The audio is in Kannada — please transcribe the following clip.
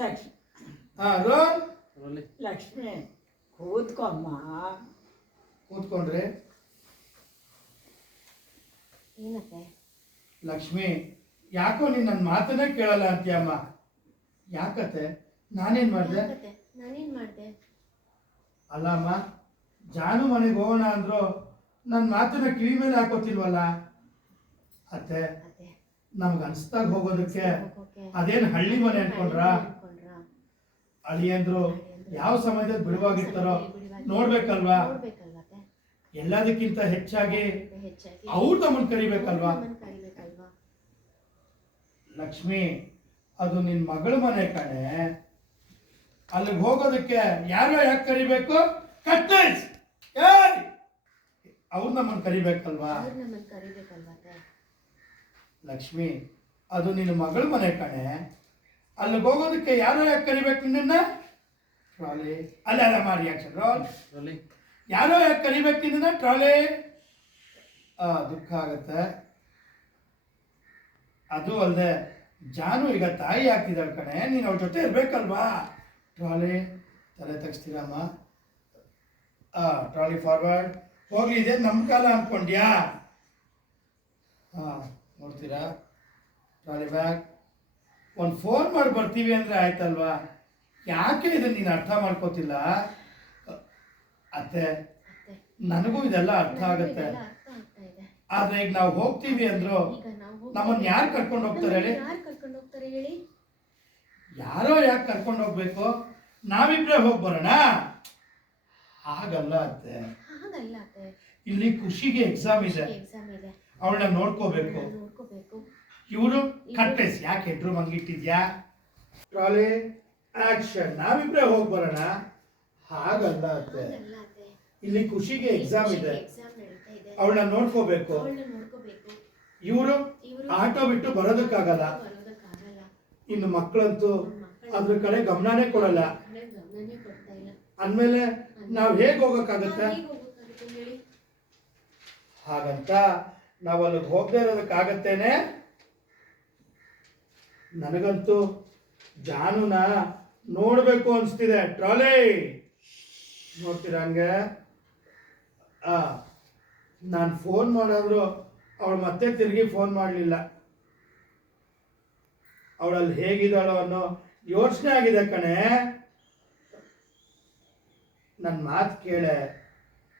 ಲಕ್ಷ್ಮಿ ರೋಲ್ ಲಕ್ಷ್ಮಿ ಕೂತ್ಕೊಮ್ಮ. ಕೂತ್ಕೊಂಡ್ರೆ ಏನತ್ತೆ ಲಕ್ಷ್ಮಿ, ಯಾಕೋ ನೀನು ನನ್ನ ಮಾತನ್ನೇ ಕೇಳಲ್ಲ ಅಂತೀಯಮ್ಮ. ಯಾಕತ್ತೆ? ನಾನೇನು ಮಾಡಿದೆ? ನಾನೇನ್ ಮಾಡಿದೆ? ಅಲ್ಲಮ್ಮ, ಜಾನು ಮನೆಗೆ ಹೋಗೋಣ ಅಂದ್ರು ನನ್ನ ಮಾತನ್ನ ಕಿವಿ ಮೇಲೆ ಹಾಕೋತಿಲ್ವಲ್ಲ ಅತ್ತೆ. ನಮ್ಗೆ ಅನ್ಸ್ದಾಗ ಹೋಗೋದಕ್ಕೆ ಅದೇನು ಹಳ್ಳಿ ಮನೆ ಅನ್ಕೊಂಡ್ರ? ಅಳಿಯಂದ್ರು ಯಾವ ಸಮಯದಲ್ಲಿ ಬಿಡುವಾಗಿರ್ತಾರೋ ನೋಡ್ಬೇಕಲ್ವಾ? ಎಲ್ಲದಕ್ಕಿಂತ ಹೆಚ್ಚಾಗಿ ಅವ್ರು ನಮ್ಮನ್ನು ಕರಿಬೇಕಲ್ವಾ? ಲಕ್ಷ್ಮಿ, ಅದು ನಿನ್ ಮಗಳ ಮನೆ ಕಣೆ. ಅಲ್ಲಿಗೆ ಹೋಗೋದಕ್ಕೆ ಯಾರೋ ಯಾಕೆ ಕರಿಬೇಕು? ಕಟ್ನೇಸ್ ಅವ್ರು ನಮ್ಮನ್ನು ಕರಿಬೇಕಲ್ವಾ? ಲಕ್ಷ್ಮಿ, ಅದು ನಿನ್ನ ಮಗಳ ಮನೆ ಕಣೆ. ಅಲ್ಲಿಗೆ ಹೋಗೋದಕ್ಕೆ ಯಾರೋ ಯಾಕೆ ಕರಿಬೇಕು ನಿನ್ನ? ಟ್ರಾಲಿ ಅಲ್ಲ ಮಾಡಿ ಆಕ್ಷನ್ ರೋಲ್. ಯಾರೋ ಯಾಕೆ ಕರಿಬೇಕು ನಿನ್ನ? ಟ್ರಾಲಿ. ದುಃಖ ಆಗತ್ತೆ. ಅದು ಅಲ್ಲದೆ ಜಾನು ಈಗ ತಾಯಿ ಆಗ್ತಿದ್ದಾಳೆ ಕಣೆ, ನೀನು ಅವ್ರ ಜೊತೆ ಇರ್ಬೇಕಲ್ವಾ? ಟ್ರಾಲಿ ತಲೆ ತೆಗಿಸ್ತೀರಮ್ಮ. Trolley forward. ಹೋಗ್ಲಿ, ಇದೆ ನಮ್ಮ ಕಾಲ ಅಂದ್ಕೊಂಡ್ಯಾ? ನೋಡ್ತೀರಾ? Trolley bag. ಒಂದು ಫೋನ್ ಮಾಡಿ ಬರ್ತೀವಿ ಅಂದರೆ ಆಯ್ತಲ್ವಾ? ಯಾಕೆ ಇದನ್ನು ನೀನು ಅರ್ಥ ಮಾಡ್ಕೋತಿಲ್ಲ? ಅತ್ತೆ, ನನಗೂ ಇದೆಲ್ಲ ಅರ್ಥ ಆಗುತ್ತೆ. ಆದ್ರೆ ಈಗ ನಾವು ಹೋಗ್ತೀವಿ ಅಂದ್ರು ನಮ್ಮನ್ನ ಯಾರು ಕರ್ಕೊಂಡು ಹೋಗ್ತಾರೆ ಹೇಳಿ? ಯಾರೋ ಯಾಕೆ ಕರ್ಕೊಂಡು ಹೋಗ್ಬೇಕು? ನಾವಿಬ್ರೆ ಹೋಗಿ ಬರೋಣ? ಹಾಗಲ್ಲ ಅತ್ತೆ. ಇಲ್ಲಿ ಖುಷಿಗೆ ಎಕ್ಸಾಮ್ ಇದೆ, ಅವಳನ್ನ ನೋಡ್ಕೋಬೇಕು. ಇವರು ಕಟ್ಟೆಸ್ ಯಾಕೆ ಹೆಡ್ರು ಮಂಗಿಟ್ಟಿದ್ಯಾ? Trolley action. ನಾವಿಬ್ರೆ ಹೋಗಿ ಬರೋಣ? ಹಾಗಲ್ಲ ಅತ್ತೆ. ಇಲ್ಲಿ ಖುಷಿಗೆ ಎಕ್ಸಾಮ್ ಇದೆ, ಅವಳನ್ನ ನೋಡ್ಕೋಬೇಕು. ಇವರು ಆಟೋ ಬಿಟ್ಟು ಬರೋದಕ್ಕಾಗಲ್ಲ. ಇನ್ನು ಮಕ್ಕಳಂತೂ ಅದ್ರ ಕಡೆ ಗಮನನೇ ಕೊಡಲ್ಲ. ಅಂದಮೇಲೆ ನಾವು ಹೇಗೆ ಹೋಗಕ್ಕಾಗತ್ತೆ? ಹಾಗಂತ ನಾವು ಅಲ್ಲಿಗೆ ಹೋಗದೆ ಇರೋದಕ್ಕಾಗತ್ತೇನೆ? ನನಗಂತೂ ಜಾನುನ ನೋಡ್ಬೇಕು ಅನ್ಸ್ತಿದೆ. ಟ್ರಾಲಿ ನೋಡ್ತೀರಾ? ಹಂಗೆ ನಾನು ಫೋನ್ ಮಾಡಿದ್ರು ಅವಳು ಮತ್ತೆ ತಿರುಗಿ ಫೋನ್ ಮಾಡಲಿಲ್ಲ. ಅವಳಲ್ಲಿ ಹೇಗಿದ್ದಾಳೋ ಅನ್ನೋ ಯೋಚನೆ ಆಗಿದೆ ಕಣೆ. ನನ್ನ ಮಾತು ಕೇಳೆ.